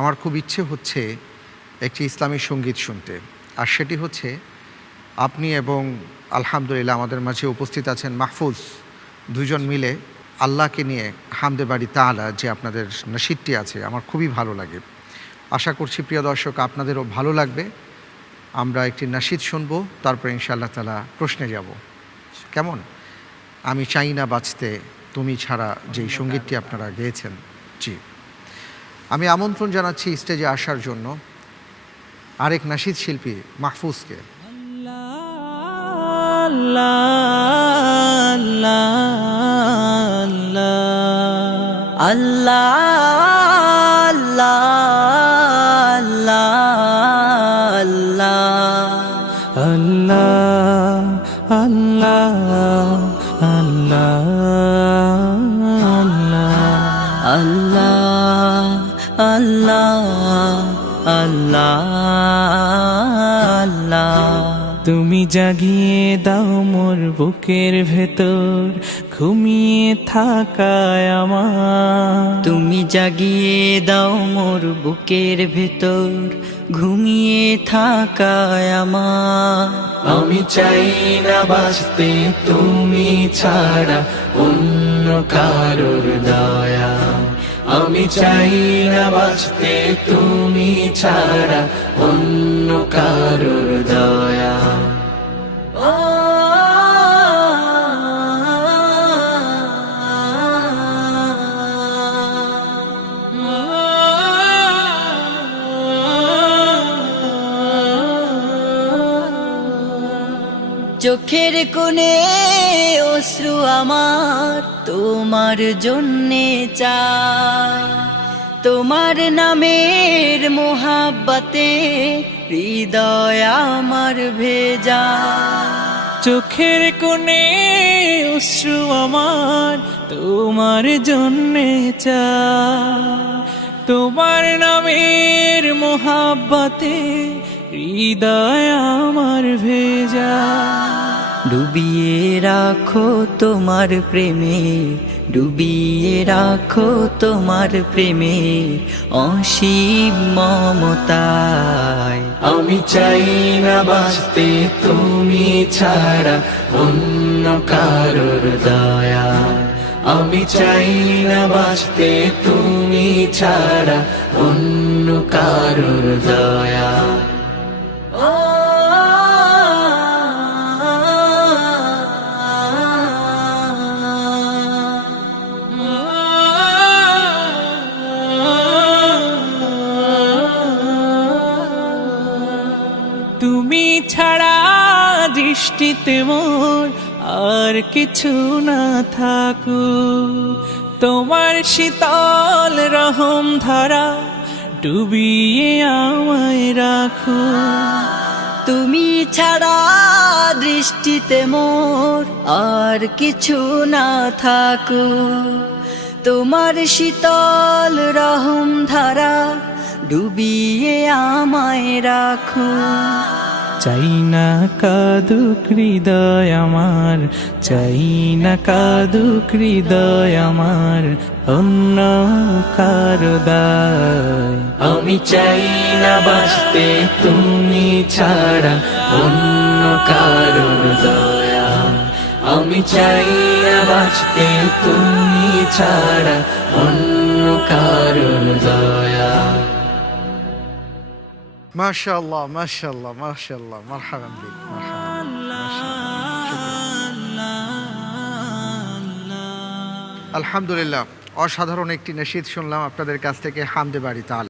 আমার খুব ইচ্ছে হচ্ছে একটি ইসলামী সঙ্গীত শুনতে। আর সেটি হচ্ছে আপনি এবং আলহামদুলিল্লাহ আমাদের মাঝে উপস্থিত আছেন মাহফুজ, দুজন মিলে আল্লাহকে নিয়ে হামদে বাড়ি তাআলা যে আপনাদের নাশিদটি আছে আমার খুবই ভালো লাগে। আশা করছি প্রিয় দর্শক আপনাদেরও ভালো লাগবে। আমরা একটি নাশিদ শুনবো, তারপর ইনশাআল্লাহ তাআলা প্রশ্নে যাব। কেমন? আমি চাই না বাঁচতে তুমি ছাড়া, যেই সঙ্গীতটি আপনারা গেয়েছেন। জি, আমি আমন্ত্রণ জানাচ্ছি স্টেজে আসার জন্য আরেক নাশিদ শিল্পী মাহফুজকে। তুমি জাগিয়ে দাও মোর বুকের ভেতর ঘুমিয়ে থাকায় আমার। তুমি জাগিয়ে দাও মোর বুকের ভেতর ঘুমিয়ে থাকায় আমার। আমি চাই না বাঁচতে তুমি ছাড়া অন্য কারোর দয়া। আমি চাই না বাঁচতে তুমি ছাড়া অন্য কারোর দয়া। চোখের কোণে অশ্রু আমার তোমার জন্যে চাই, তোমার নামের মোহাব্বতে হৃদয় আমার ভেজা। চোখের কোণে অশ্রু আমার তোমার জন্যে চাই, তোমার নামের মোহাব্বতে হৃদয় আমার ভেজা। ডুবিয়ে রাখো তোমার প্রেমে, ডুবিয়ে রাখো তোমার প্রেমে অসীম মমতায়। আমি চাই না বাঁচতে তুমি ছাড়া অন্য কারোর দয়া। আমি চাই না বাঁচতে তুমি ছাড়া অন্য কারোর দয়া। তুমি ছাড়া দৃষ্টিতে মোর আর কিছু না থাকুক, তোমার শীতল রহম ধারা ডুবিয়ে আমায় রাখো। তুমি ছাড়া দৃষ্টিতে মোর আর কিছু না থাকুক, তোমার শীতল রহম ধারা ডুবিয়ে আমায় রাখো। চাই না কাঁদুক হৃদয় আমার, চাই না কাঁদুক হৃদয় আমার অন্য কারো দায়। আমি চাই না বাঁচতে তুমি ছাড়া অন্য কারোর দয়া। আমি চাই না বাঁচতে তুমি ছাড়া অন্য কারোর দয়া। মাশাআল্লাহ, মাশাআল্লাহ, মাশাআল্লাহ, মারহাবান বিক, মারহাবান, মাশাআল্লাহ। আলহামদুলিল্লাহ, অসাধারণ একটি নাশিদ শুনলাম আপনাদের কাছ থেকে হামদে বাড়ি তাআলা।